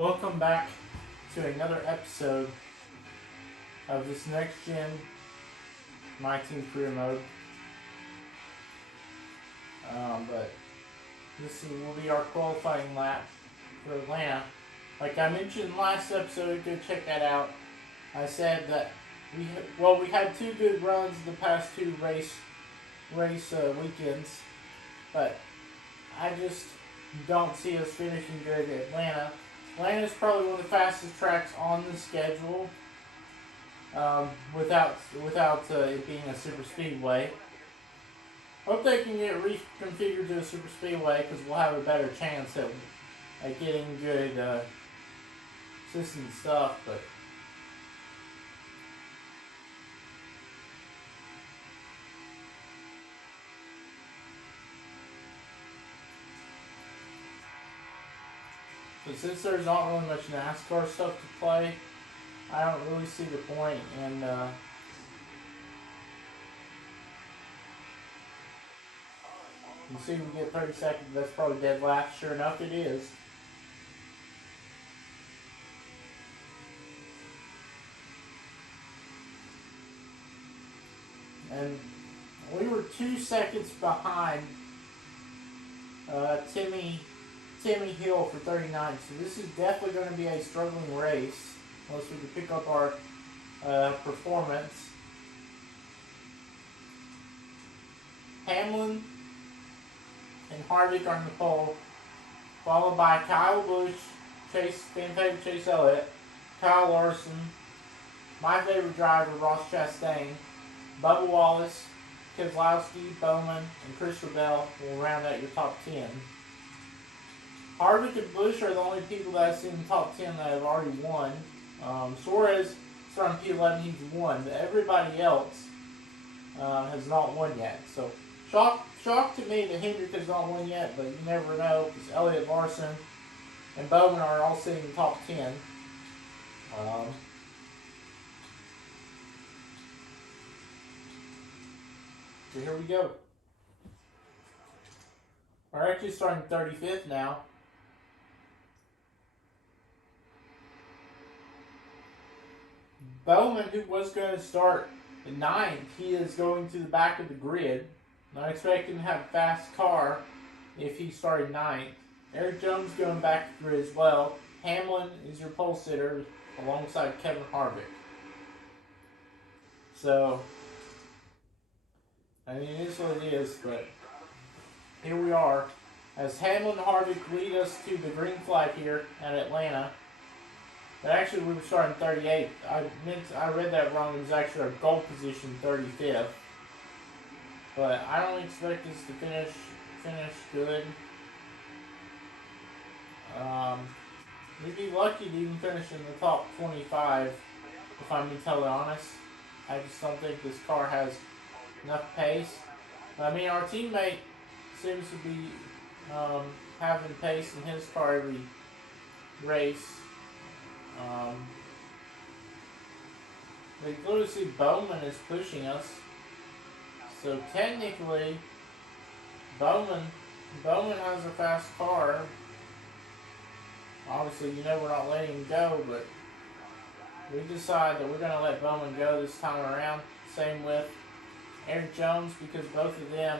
Welcome back to another episode of this next gen My Team career mode. But this will be our qualifying lap for Atlanta. Like I mentioned last episode, go check that out. I said that we had two good runs the past two race weekends, but I just don't see us finishing good at Atlanta. Atlanta is probably one of the fastest tracks on the schedule, without it being a super speedway. Hope they can get reconfigured to a super speedway because we'll have a better chance at getting good system stuff. But since there's not really much NASCAR stuff to play, I don't really see the point in you see we get 30 seconds, that's probably dead last. Sure enough, it is. And we were 2 seconds behind Timmy Hill for 39, so this is definitely going to be a struggling race unless we can pick up our performance. Hamlin and Harvick are in the pole, followed by Kyle Busch, fan favorite Chase Elliott, Kyle Larson, my favorite driver Ross Chastain, Bubba Wallace, Keselowski, Bowman, and Christopher Bell will round out your top 10. Harvick and Busch are the only people that I've seen in the top 10 that have already won. Suarez starting P11, he's won, but everybody else has not won yet. So shock to me that Hendrick has not won yet, but you never know because Elliott, Larson, and Bowman are all sitting in the top 10. So here we go. We're actually starting 35th now. Bowman, who was going to start at 9th, he is going to the back of the grid. Not expecting to have a fast car if he started 9th. Eric Jones going back to the grid as well. Hamlin is your pole sitter alongside Kevin Harvick. So, I mean, it is what it is, but here we are. As Hamlin and Harvick lead us to the green flag here at Atlanta. But actually, we were starting 38th. I read that wrong. It was actually our goal position 35th. But I don't expect us to finish good. We'd be lucky to even finish in the top 25, if I'm being totally honest. I just don't think this car has enough pace. I mean, our teammate seems to be having pace in his car every race. They clearly see Bowman is pushing us. So technically, Bowman has a fast car. Obviously, you know we're not letting him go, but we decide that we're going to let Bowman go this time around. Same with Eric Jones, because both of them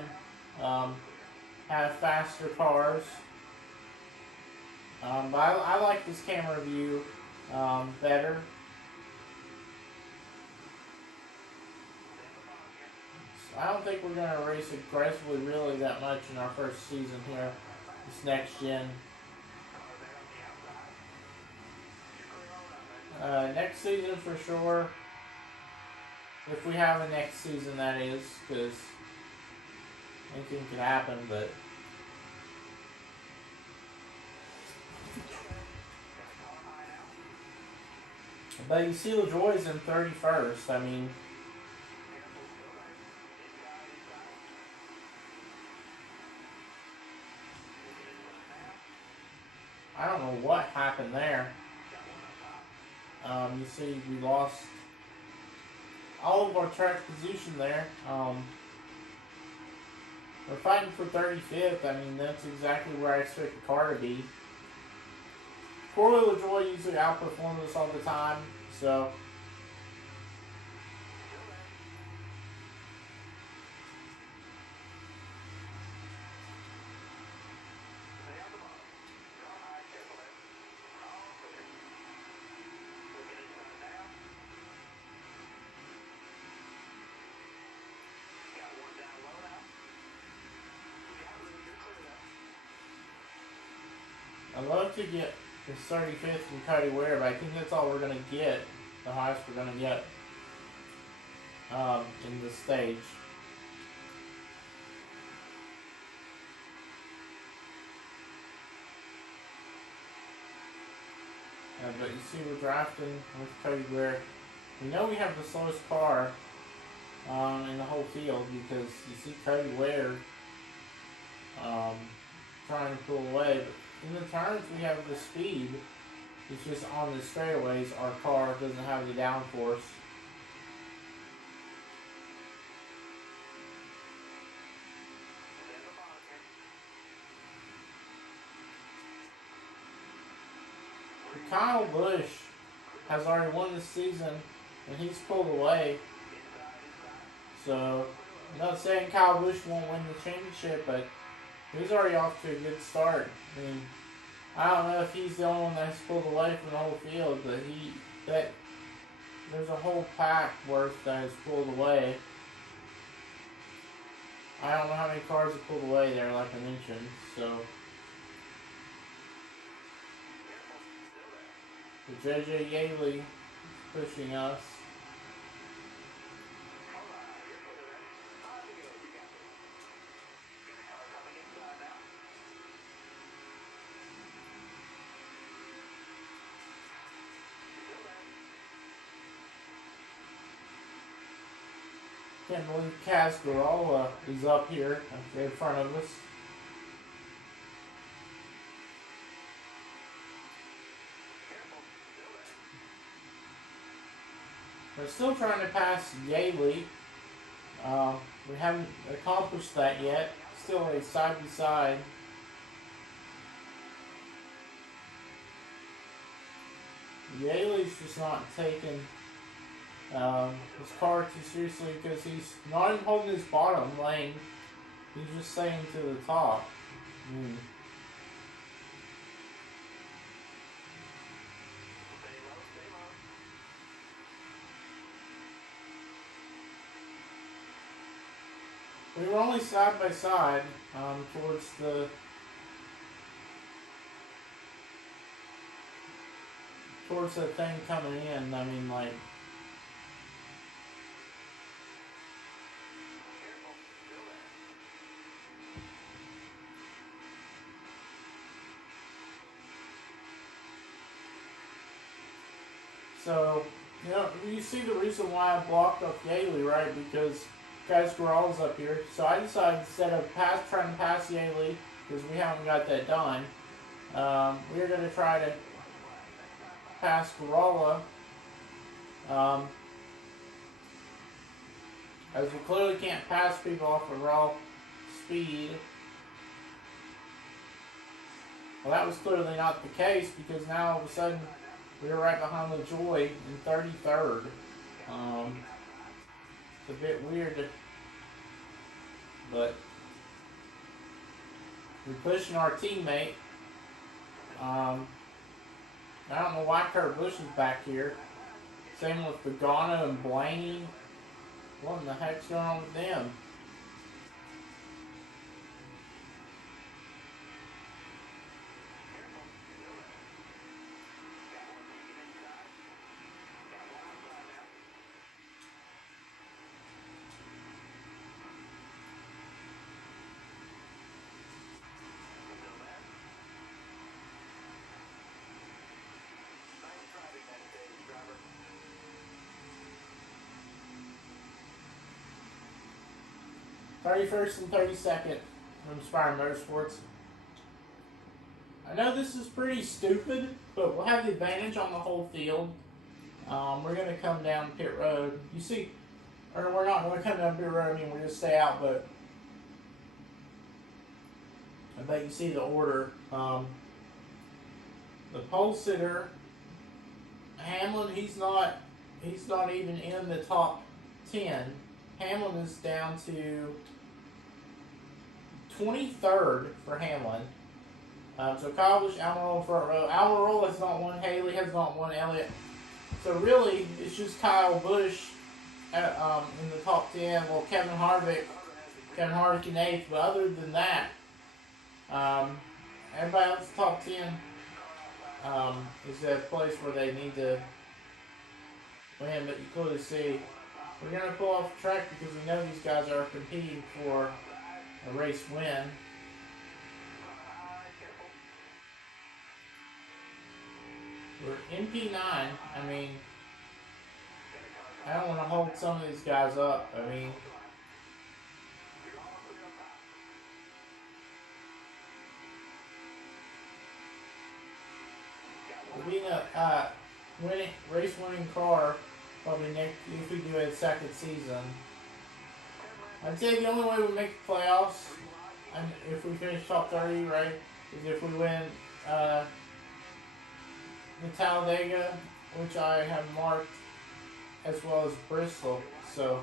have faster cars. But I like this camera view better. I don't think we're going to race aggressively really that much in our first season here, this next gen. Next season for sure, if we have a next season that is, because anything can happen, but you see LaJoie's in 31st, I mean, I don't know what happened there. You see we lost all of our track position there. We're fighting for 35th. I mean, that's exactly where I expect the car to be. Of four-wheel joy usually outperforms us all the time, so. I'd love to get the 35th from Cody Ware, but I think that's all we're going to get, the highest we're going to get in this stage. But you see we're drafting with Cody Ware. We know we have the slowest car in the whole field because you see Cody Ware trying to pull away. But in the turns we have the speed. It's just on the straightaways our car doesn't have the downforce. Kyle Busch has already won this season and he's pulled away. So I'm not saying Kyle Busch won't win the championship, but he's already off to a good start. I mean, I don't know if he's the only one that's pulled away from the whole field, but there's a whole pack worth that has pulled away. I don't know how many cars have pulled away there, like I mentioned, so. JJ Yaley is pushing us. Can't believe Cascarola is up here in front of us. We're still trying to pass Yaley. We haven't accomplished that yet. Still a side-by-side. Yaley's just not taking his car too seriously because he's not even holding his bottom lane. He's just staying to the top. We were only side by side towards the thing coming in. I mean, like. So, you see the reason why I blocked up Yaley, right? Because Cascarola's up here. So I decided instead of trying to pass Yaley, because we haven't got that done, we're going to try to pass Carolla. As we clearly can't pass people off of raw speed. Well, that was clearly not the case because now all of a sudden we were right behind LaJoy in 33rd. It's a bit weird, but we're pushing our teammate. I don't know why Kurt Busch is back here. Same with Pagano and Blaney. What in the heck's going on with them? '31st and 32nd from Inspire Motorsports. I know this is pretty stupid, but we'll have the advantage on the whole field. We're going to come down pit road. You see, or we're not going to come down pit road, I mean, we're going to stay out, but I bet you see the order. The pole sitter, Hamlin, he's not even in the top 10. Hamlin is down to 23rd for Hamlin. So Kyle Busch, Almirola in front row. Almirola has not won. Haley has not won. Elliott. So really, it's just Kyle Busch in the top 10. Well, Kevin Harvick in 8th. But other than that, everybody else top 10 is a place where they need to win. But you clearly see we're going to pull off the track because we know these guys are competing for a race win. We're in P9. I mean, I don't want to hold some of these guys up. I mean, being a race-winning car probably next if we do a second season. I'd say the only way we make the playoffs, and if we finish top 30, right, is if we win the Talladega, which I have marked, as well as Bristol. So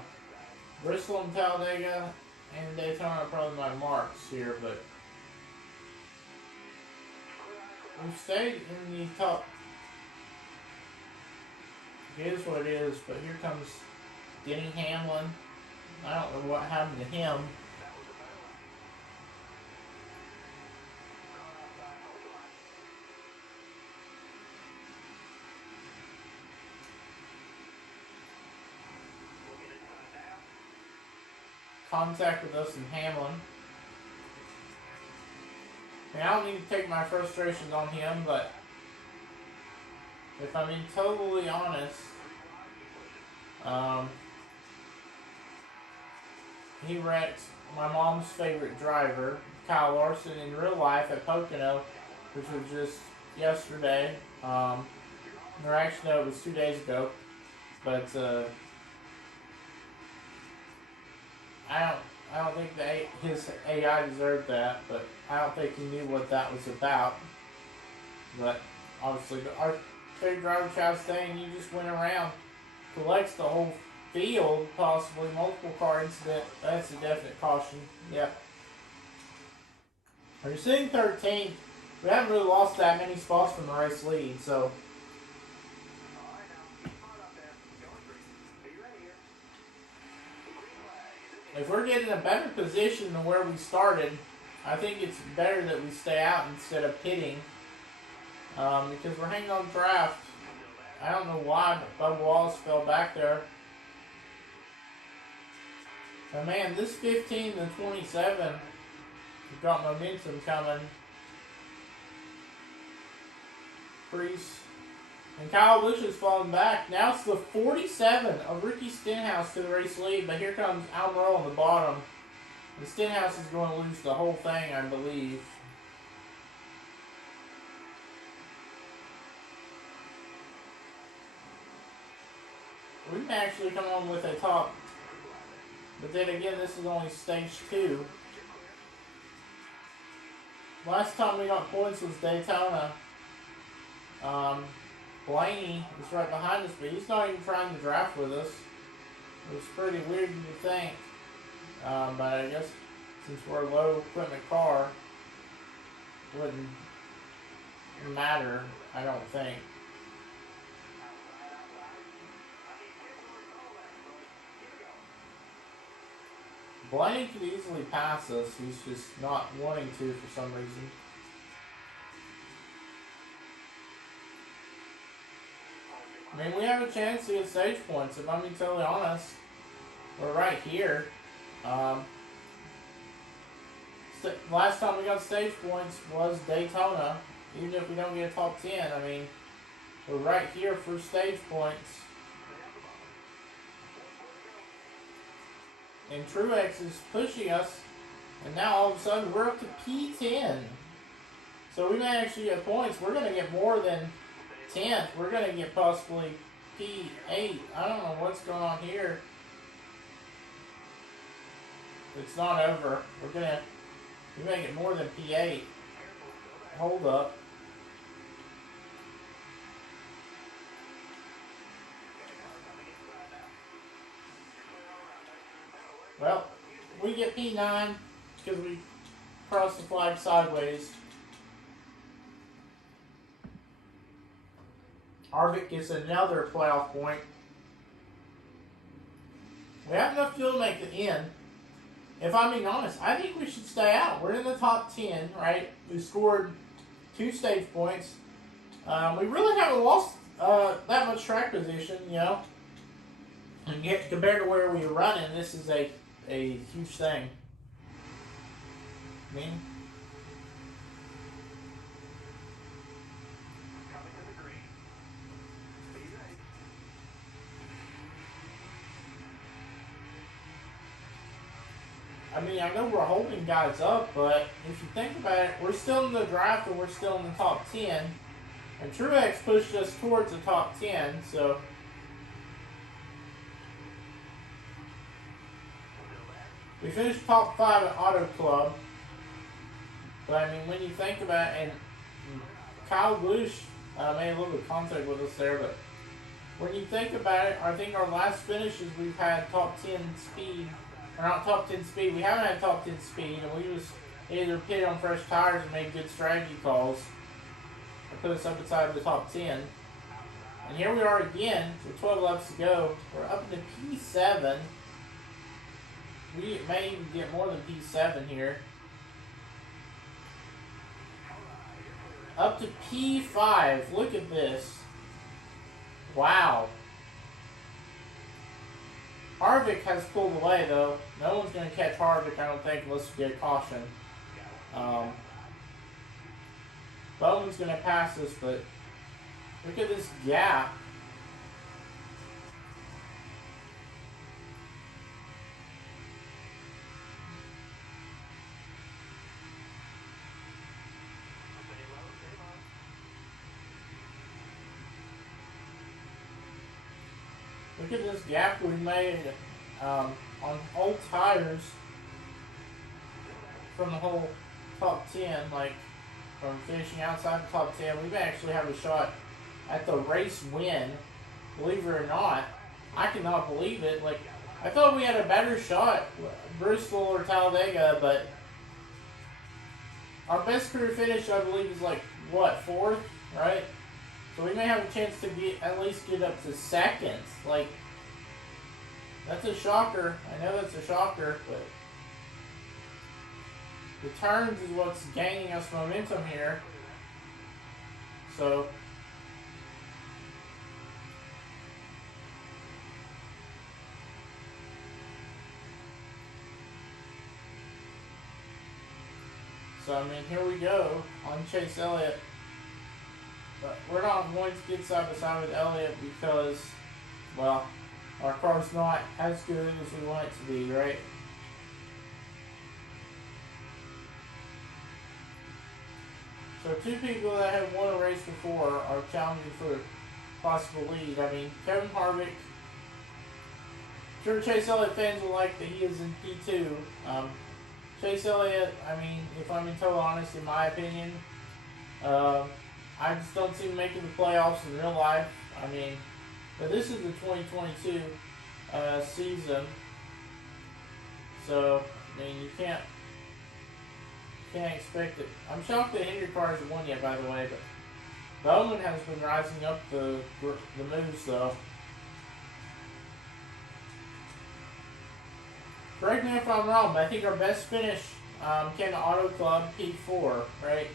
Bristol and Talladega and Daytona are probably my marks here, but we've stayed in the top. It is what it is, but here comes Denny Hamlin. I don't know what happened to him. Contact with us in Hamlin. I mean, I don't need to take my frustrations on him, but if I'm being totally honest, he wrecked my mom's favorite driver, Kyle Larson, in real life at Pocono, which was just yesterday. Or actually, no, it was 2 days ago. But I don't think that his AI deserved that, but I don't think he knew what that was about. But obviously, our favorite driver, Chastain, you just went around, collects the whole field, possibly multiple car incident. That's a definite caution. Yep. You're sitting 13th. We haven't really lost that many spots from the race lead, so. If we're getting a better position than where we started, I think it's better that we stay out instead of pitting. Because we're hanging on draft. I don't know why, but Bubba Wallace fell back there. But man, this 15 and 27, we've got momentum coming. Priest. And Kyle Busch has fallen back. Now it's the 47 of Ricky Stenhouse to the race lead, but here comes Almirola on the bottom. And Stenhouse is going to lose the whole thing, I believe. We can actually come on with a top. But then again, this is only stage 2. Last time we got points was Daytona. Blaney is right behind us, but he's not even trying to draft with us. It's pretty weird to think. But I guess since we're a low equipment car, it wouldn't matter, I don't think. Blaney could easily pass us. He's just not wanting to for some reason. I mean, we have a chance to get stage points. If I'm being totally honest, we're right here. Last time we got stage points was Daytona. Even if we don't get a top 10, I mean, we're right here for stage points. And Truex is pushing us, and now all of a sudden we're up to P10. So we may actually get points. We're going to get more than 10th. We're going to get possibly P8. I don't know what's going on here. It's not over. We may get more than P8. Hold up. we get P9 because we crossed the flag sideways. Harvick gets another playoff point. We have enough fuel to make the end. If I'm being honest, I think we should stay out. We're in the top 10, right? We scored 2 stage points. We really haven't lost that much track position, you know. And yet, compared to where we were running, this is a huge thing. I mean, I know we're holding guys up, but if you think about it, we're still in the draft and we're still in the top 10. And Truex pushed us towards the top 10, so. We finished top 5 at Auto Club. But I mean, when you think about it, and Kyle Busch made a little bit of contact with us there, but when you think about it, I think our last finishes we've had top 10 speed. Or not top 10 speed. We haven't had top 10 speed, and we just either pitted on fresh tires and made good strategy calls or put us up inside the top 10. And here we are again with 12 laps to go. We're up into P7. We may even get more than P7 here. Up to P5. Look at this. Wow. Harvick has pulled away, though. No one's going to catch Harvick, I don't think, unless we get a caution. Bowman's going to pass us, but look at this gap. Look at this gap we made on old tires from the whole top 10, like from finishing outside the top 10. We may actually have a shot at the race win, believe it or not. I cannot believe it. Like, I thought we had a better shot, Bristol or Talladega, but our best career finish, I believe, is like, what, 4th, right? So we may have a chance to at least get up to 2nd. Like, that's a shocker. I know that's a shocker, but the turns is what's gaining us momentum here. So I mean, here we go on Chase Elliott. But we're not going to get side by side with Elliott because, well, our car's not as good as we want it to be, right? So 2 people that have won a race before are challenging for possible lead. I mean, Kevin Harvick. Sure, Chase Elliott fans will like that he is in P2. Chase Elliott, I mean, if I'm being totally honest, in my opinion, I just don't see him making the playoffs in real life. I mean, but this is the 2022 season, so I mean you can't expect it. I'm shocked that Hendrick cars have won yet, by the way, but Bowman has been rising up the moves though. Correct me if I'm wrong, but I think our best finish came to Auto Club P4, right?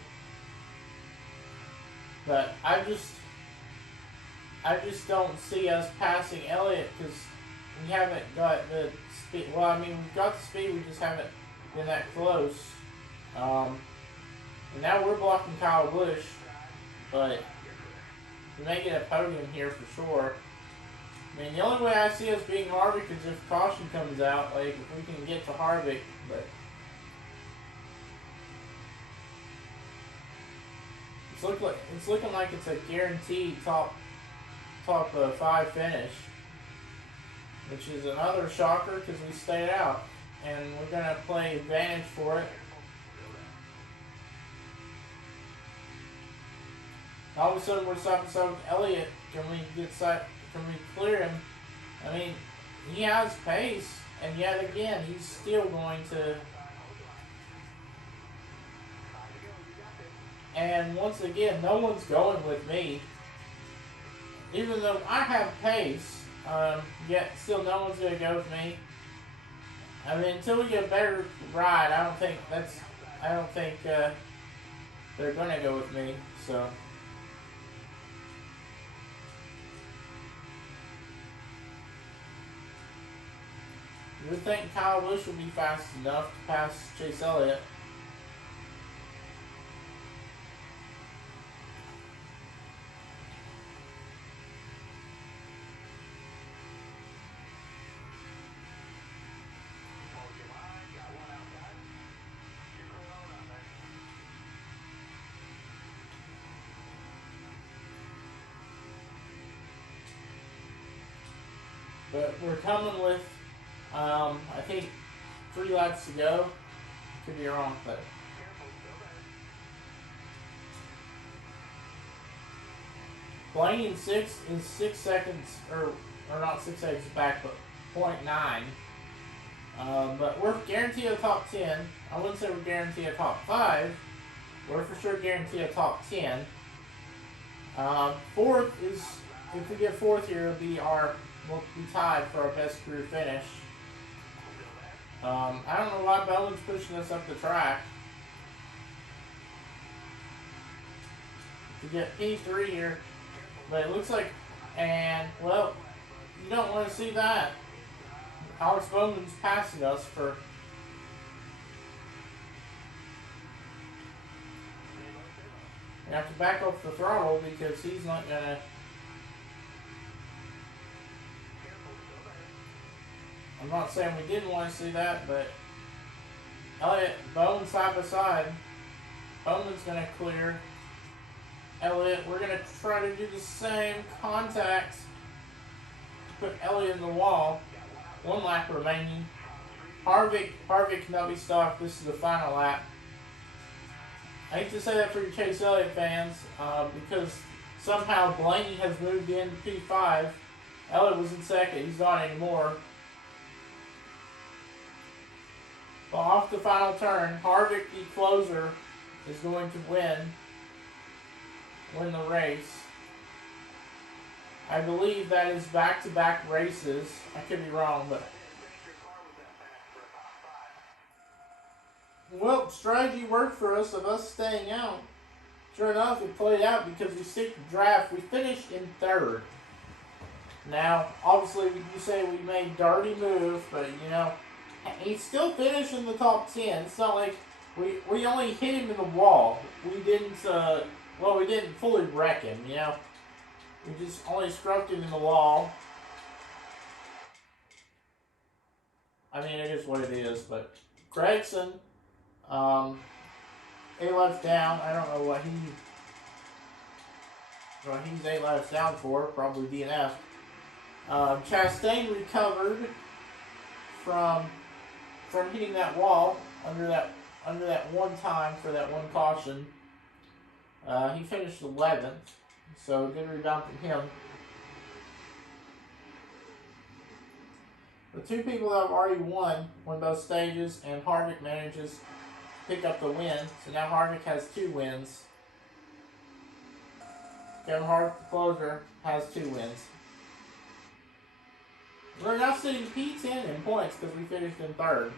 But I just don't see us passing Elliott because we haven't got the speed. Well, I mean, we've got the speed, we just haven't been that close. And now we're blocking Kyle Busch, but we may get a podium here for sure. I mean, the only way I see us being Harvick is if caution comes out, like if we can get to Harvick, but it's looking like it's a guaranteed top 5 finish, which is another shocker because we stayed out, and we're gonna play advantage for it. All of a sudden, we're side by side with Elliott. Can we clear him? I mean, he has pace, And yet again, he's still going to. And once again, no one's going with me. Even though I have pace, yet still no one's going to go with me. I mean, until we get a better ride, I don't think they're going to go with me. So. You would think Kyle Busch would be fast enough to pass Chase Elliott. But we're coming with, I think, 3 laps to go. Could be wrong, but. Blaney in 6 is 6 seconds, or not 6 seconds back, but 0.9. But we're guaranteed a top 10. I wouldn't say we're guaranteed a top 5. We're for sure guaranteed a top 10. Fourth is, if we get fourth here, we'll be tied for our best career finish. I don't know why Bowen's pushing us up the track. To get P3 here. But it looks like, and, well, you don't want to see that. Alex Bowman's passing us for. You have to back off the throttle because he's not going to. I'm not saying we didn't want to see that, but Elliott, Bowman side by side. Bowman's going to clear. Elliott, we're going to try to do the same contacts to put Elliott in the wall. 1 lap remaining. Harvick cannot be stopped. This is the final lap. I hate to say that for your Chase Elliott fans, because somehow Blaney has moved into P5. Elliott was in second. He's not anymore. Well, off the final turn, Harvick, the closer, is going to win the race. I believe that is back-to-back races. I could be wrong, but. Well, strategy worked for us of us staying out. Sure enough, it played out because we stick the draft. We finished in 3rd. Now, obviously, you say we made dirty moves, but, he still finished in the top 10. It's not like we only hit him in the wall. We didn't fully wreck him, We just only scrubbed him in the wall. I mean, it is what it is, but Gregson, 8 laps down. I don't know what he's 8 laps down for, probably DNF. Chastain recovered from hitting that wall under that one time for that one caution. He finished 11th, so good rebound from him. The 2 people that have already won both stages, and Harvick manages to pick up the win. So now Harvick has 2 wins. Kevin Harvick, the closer, has 2 wins. We're now sitting P10 in points because we finished in 3rd.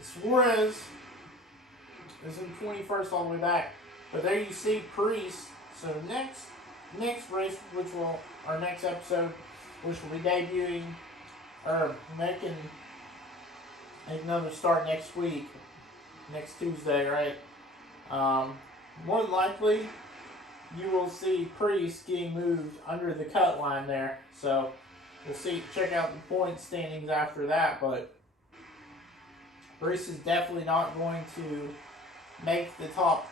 Suarez is in 21st all the way back. But there you see Priest. So next race, our next episode, which will be debuting, or making another start next week, next Tuesday, right? More than likely, you will see Priest getting moved under the cut line there. So we'll check out the point standings after that, but Priest is definitely not going to make the top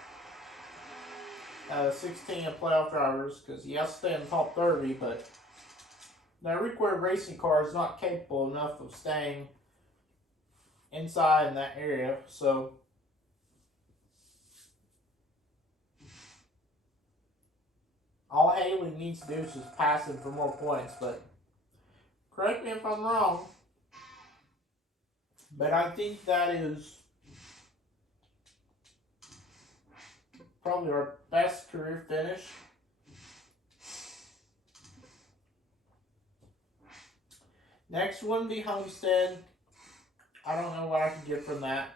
16 of playoff drivers because he has to stay in the top 30, but the required racing car is not capable enough of staying inside in that area. So all Haley needs to do is just pass him for more points, but Correct me if I'm wrong, but I think that is probably our best career finish. Next one be Homestead. I don't know what I can get from that.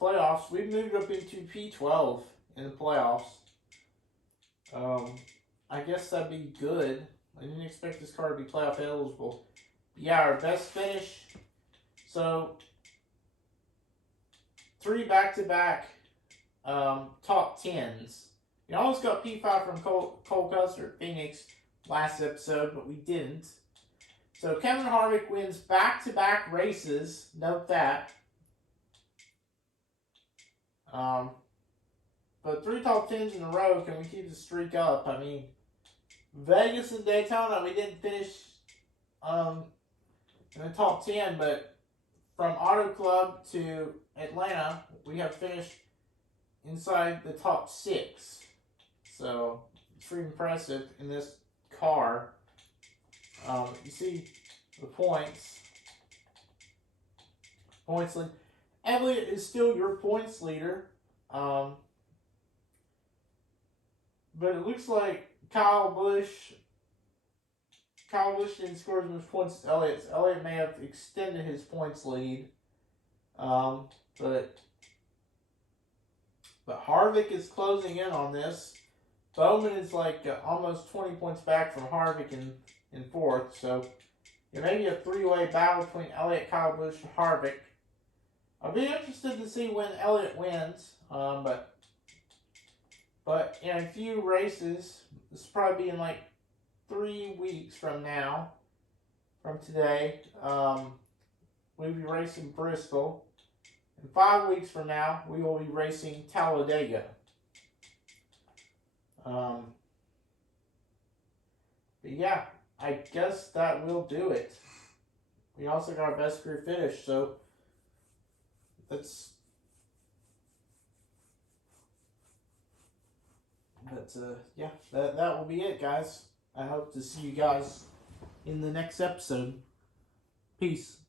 Playoffs. We moved up into P12 in the playoffs. I guess that'd be good. I didn't expect this card to be playoff eligible. But yeah, our best finish. So 3 back-to-back top 10s. We almost got P5 from Cole Custer, Phoenix, last episode, but we didn't. So Kevin Harvick wins back-to-back races. Note that. But 3 top 10s in a row. Can we keep the streak up? I mean, Vegas and Daytona, we didn't finish in the top 10, but from Auto Club to Atlanta, we have finished inside the top 6. So it's pretty impressive in this car. You see the points. Points lead. Elliott is still your points leader. But it looks like Kyle Busch didn't score as much points as Elliott. Elliott may have extended his points lead. But Harvick is closing in on this. Bowman is like almost 20 points back from Harvick in 4th. So it may be a 3-way battle between Elliott, Kyle Busch, and Harvick. I'll be interested to see when Elliott wins. But in a few races, this will probably be in like 3 weeks from now, from today, we'll be racing Bristol. And 5 weeks from now, we will be racing Talladega. But yeah, I guess that will do it. We also got our best career finish, so that's. But yeah, that will be it, guys. I hope to see you guys in the next episode. Peace.